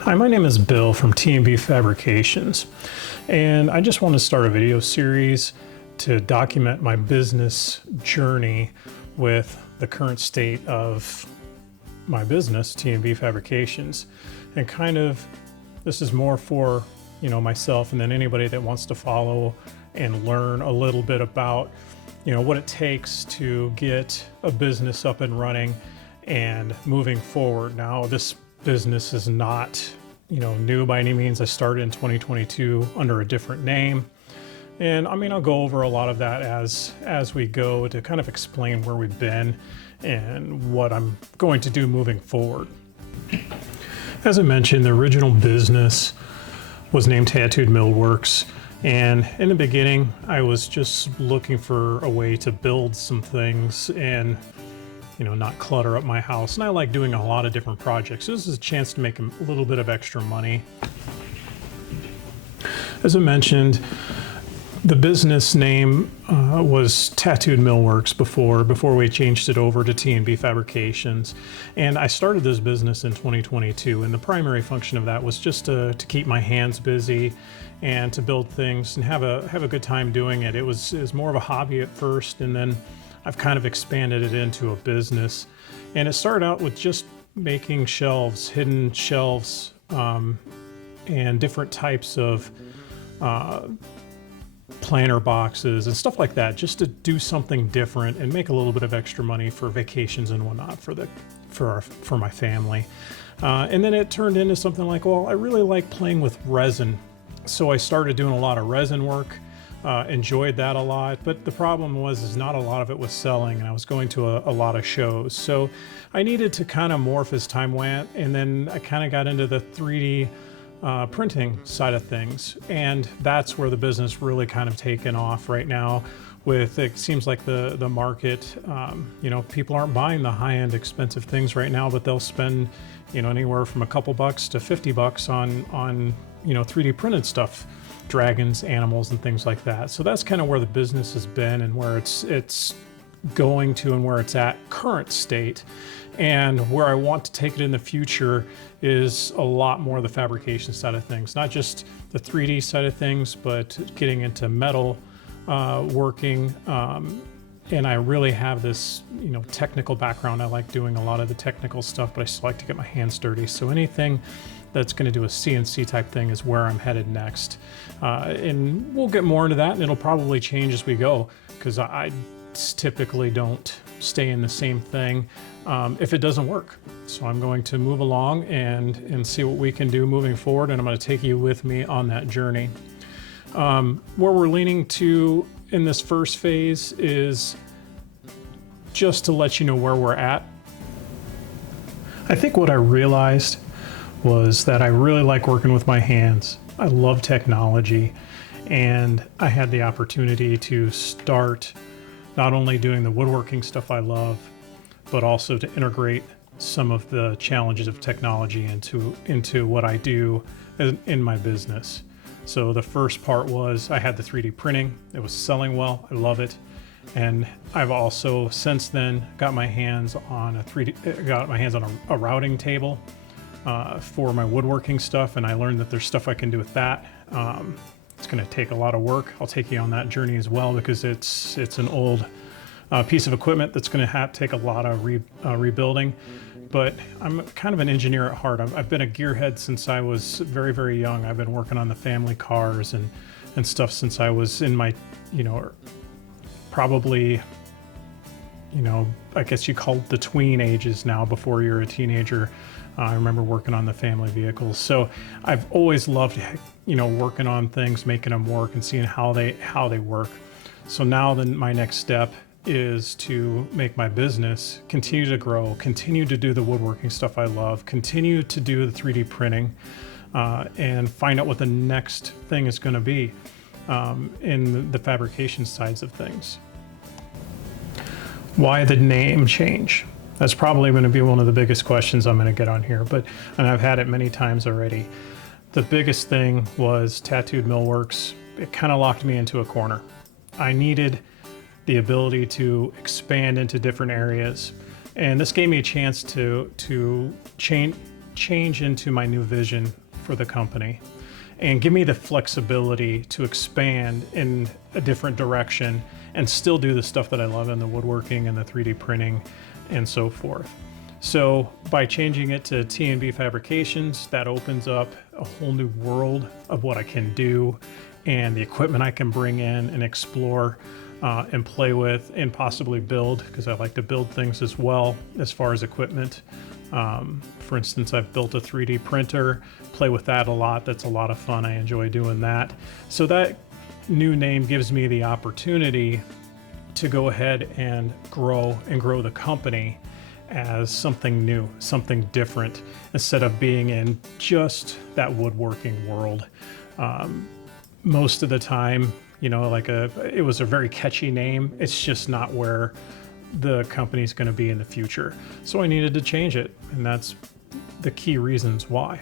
Hi, my name is Bill from T B Fabrications, and I just want to start a video series to document my business journey with the current state of my business, T B Fabrications, and this is more for myself and then anybody that wants to follow and learn a little bit about what it takes to get a business up and running and moving forward. Now, this business is not new by any means. I started in 2022 under a different name, and I'll go over a lot of that as we go to kind of explain where we've been and what I'm going to do moving forward. As I mentioned, the original business was named Tattooed Millworks, and in the beginning I was just looking for a way to build some things and not clutter up my house. And I like doing a lot of different projects. So this is a chance to make a little bit of extra money. As I mentioned, the business name was Tattooed Millworks before we changed it over to T B Fabrications. And I started this business in 2022, and the primary function of that was just to keep my hands busy and to build things and have a good time doing it. It was more of a hobby at first, and then I've kind of expanded it into a business. And it started out with just making shelves, hidden shelves, and different types of planter boxes and stuff like that, just to do something different and make a little bit of extra money for vacations and whatnot for my family. And then it turned into something like, well, I really like playing with resin. So I started doing a lot of resin work. Enjoyed that a lot, but the problem was not a lot of it was selling, and I was going to a lot of shows. So I needed to kind of morph as time went, and then I kind of got into the 3D printing side of things, and that's where the business really kind of taken off right now. With it seems like the market, people aren't buying the high-end expensive things right now, but they'll spend anywhere from a couple bucks to $50 on 3D printed stuff. Dragons, animals, and things like that. So that's kind of where the business has been and where it's going to and where it's at current state. And where I want to take it in the future is a lot more the fabrication side of things, not just the 3D side of things, but getting into metal working. And I really have this technical background. I like doing a lot of the technical stuff, but I still like to get my hands dirty. So anything that's going to do a CNC type thing is where I'm headed next. And we'll get more into that, and it'll probably change as we go, because I typically don't stay in the same thing if it doesn't work. So I'm going to move along and see what we can do moving forward, and I'm going to take you with me on that journey. Where we're leaning to in this first phase is just to let you know where we're at. I think what I realized was that I really like working with my hands. I love technology, and I had the opportunity to start not only doing the woodworking stuff I love, but also to integrate some of the challenges of technology into what I do in my business. So the first part was I had the 3D printing. It was selling well. I love it. And I've also since then got my hands on a routing table for my woodworking stuff, and I learned that there's stuff I can do with that. It's going to take a lot of work. I'll take you on that journey as well, because it's an old piece of equipment that's going to take a lot of rebuilding. But I'm kind of an engineer at heart. I've been a gearhead since I was very, very young. I've been working on the family cars and stuff since I was in my, probably, I guess you call it the tween ages now, before you're a teenager. I remember working on the family vehicles. So I've always loved, working on things, making them work and seeing how they work. So now my next step is to make my business continue to grow, continue to do the woodworking stuff I love, continue to do the 3D printing, and find out what the next thing is going to be in the fabrication sides of things. Why the name change? That's probably going to be one of the biggest questions I'm going to get on here, and I've had it many times already. The biggest thing was Tattooed Millworks. It kind of locked me into a corner. I needed the ability to expand into different areas. And this gave me a chance to change, change into my new vision for the company and give me the flexibility to expand in a different direction and still do the stuff that I love in the woodworking and the 3D printing and so forth. So by changing it to T B Fabrications, that opens up a whole new world of what I can do and the equipment I can bring in and explore and play with and possibly build, because I like to build things as well as far as equipment. For instance, I've built a 3D printer, play with that a lot. That's a lot of fun. I enjoy doing that. So that new name gives me the opportunity to go ahead and grow the company as something new, something different, instead of being in just that woodworking world. Most of the time, you know, it was a very catchy name. It's just not where the company's going to be in the future. So I needed to change it, and that's the key reasons why.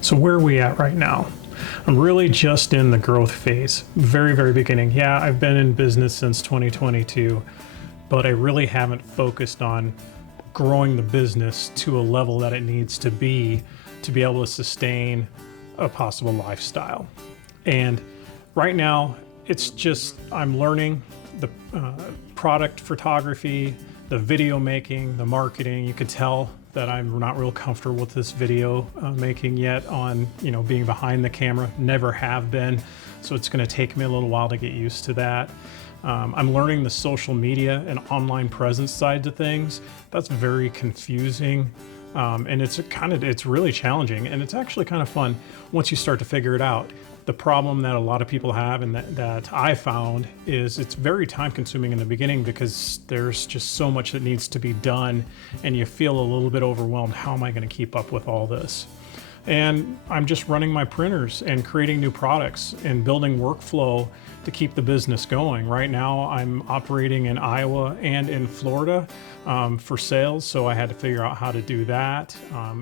So where are we at right now? I'm really just in the growth phase, very, very beginning. Yeah, I've been in business since 2022, but I really haven't focused on growing the business to a level that it needs to be able to sustain a possible lifestyle. And right now, it's just, I'm learning the product photography, the video making, the marketing. You could tell that I'm not real comfortable with this video making yet on, you know, being behind the camera, never have been. So it's gonna take me a little while to get used to that. I'm learning the social media and online presence side to things. That's very confusing. And it's really challenging, and it's actually kind of fun once you start to figure it out. The problem that a lot of people have, and that I found, is it's very time consuming in the beginning because there's just so much that needs to be done, and you feel a little bit overwhelmed. How am I going to keep up with all this? And I'm just running my printers and creating new products and building workflow to keep the business going. Right now, I'm operating in Iowa and in Florida for sales, so I had to figure out how to do that.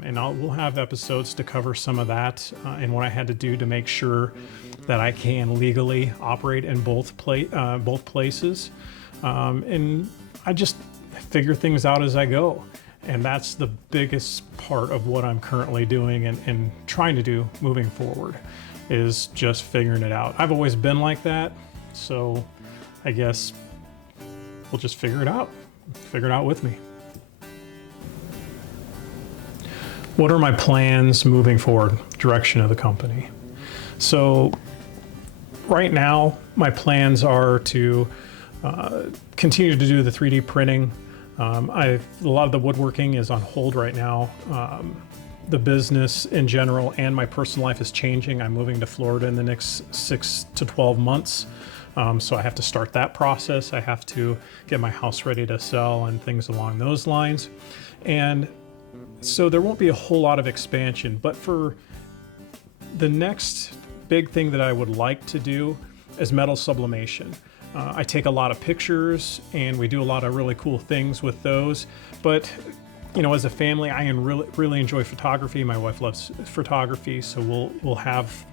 And we'll have episodes to cover some of that and what I had to do to make sure that I can legally operate in both places. And I just figure things out as I go. And that's the biggest part of what I'm currently doing and trying to do moving forward, is just figuring it out. I've always been like that, so I guess we'll just figure it out with me. What are my plans moving forward, direction of the company? So right now, my plans are to continue to do the 3D printing. A lot of the woodworking is on hold right now. The business in general and my personal life is changing. I'm moving to Florida in the next 6 to 12 months. So I have to start that process. I have to get my house ready to sell and things along those lines. And so there won't be a whole lot of expansion, but for the next big thing that I would like to do is metal sublimation. I take a lot of pictures and we do a lot of really cool things with those, but you know, as a family, I really enjoy photography. My wife loves photography, so we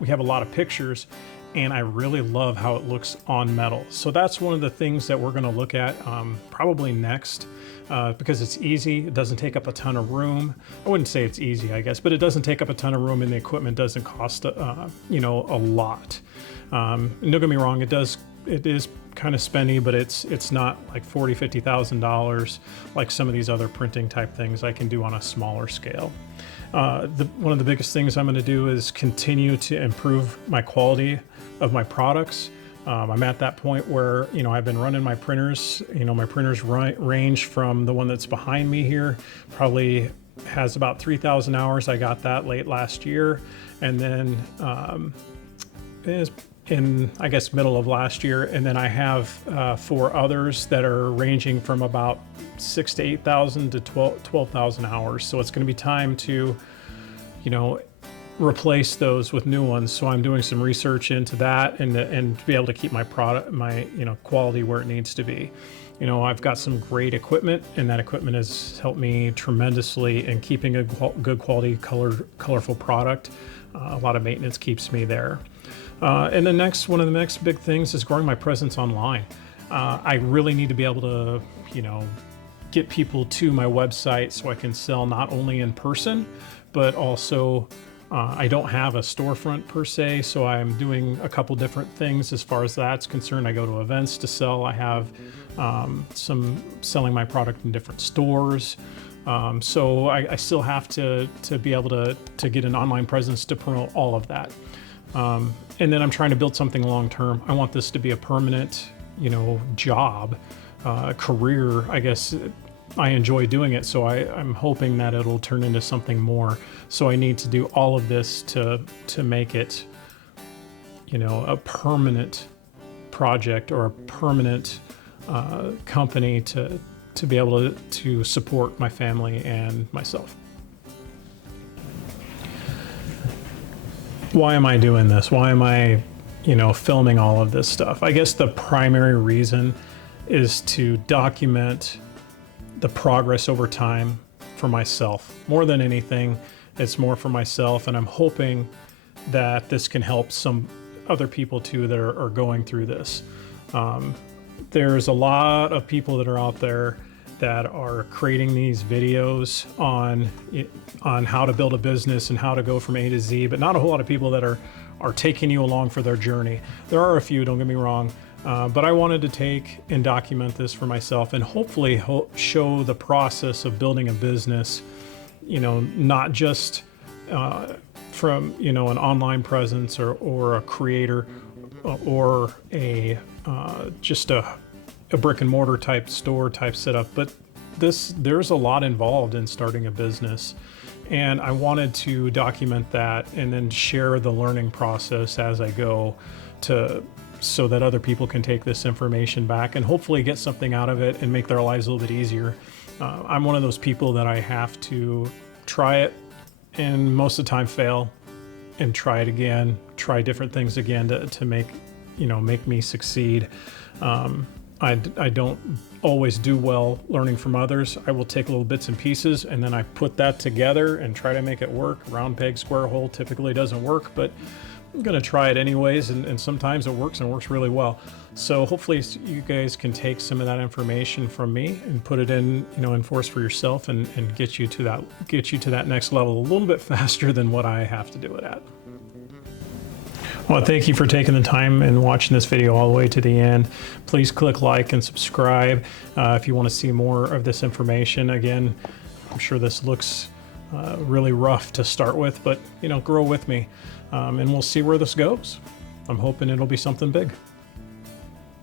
have a lot of pictures, and I really love how it looks on metal. So that's one of the things that we're going to look at probably next, because it's easy. It doesn't take up a ton of room. I wouldn't say it's easy, I guess, but it doesn't take up a ton of room, and the equipment doesn't cost you know, a lot. Don't get me wrong, it is kind of spendy, but it's not like $40,000-$50,000 like some of these other printing type things I can do on a smaller scale. One of the biggest things I'm going to do is continue to improve my quality of my products. I'm at that point where, you know, I've been running my printers. You know, my printers range from the one that's behind me here, probably has about 3,000 hours. I got that late last year, and then in, I guess, middle of last year. And then I have 4 others that are ranging from about 6,000 to 8,000 to 12,000 hours. So it's going to be time to, you know, replace those with new ones. So I'm doing some research into that and to be able to keep my product, you know, quality where it needs to be. You know, I've got some great equipment, and that equipment has helped me tremendously in keeping a good quality, colorful product. A lot of maintenance keeps me there. And one of the next big things is growing my presence online. I really need to be able to, you know, get people to my website so I can sell not only in person, but also I don't have a storefront per se, so I'm doing a couple different things as far as that's concerned. I go to events to sell. I have some selling my product in different stores. So I still have to be able to get an online presence to promote all of that. And then I'm trying to build something long-term. I want this to be a permanent, job, career, I guess. I enjoy doing it, so I'm hoping that it'll turn into something more. So I need to do all of this to make it, a permanent project or a permanent company to be able to support my family and myself. Why am I doing this? Why am I, filming all of this stuff? I guess the primary reason is to document the progress over time for myself. More than anything, it's more for myself, and I'm hoping that this can help some other people too that are going through this. There's a lot of people that are out there that are creating these videos on how to build a business and how to go from A to Z, but not a whole lot of people that are taking you along for their journey. There are a few, don't get me wrong, but I wanted to take and document this for myself and hopefully show the process of building a business, not just from, an online presence or a creator or just a brick and mortar type store type setup, but there's a lot involved in starting a business. And I wanted to document that and then share the learning process as I go so that other people can take this information back and hopefully get something out of it and make their lives a little bit easier. I'm one of those people that I have to try it and most of the time fail and try it again, try different things again to make me succeed. I don't always do well learning from others. I will take little bits and pieces and then I put that together and try to make it work. Round peg, square hole typically doesn't work, but I'm gonna try it anyways, and sometimes it works and it works really well. So hopefully you guys can take some of that information from me and put it in, enforce for yourself and get you to that next level a little bit faster than what I have to do it at. Well, thank you for taking the time and watching this video all the way to the end. Please click like and subscribe if you want to see more of this information. Again, I'm sure this looks really rough to start with, but grow with me and we'll see where this goes. I'm hoping it'll be something big.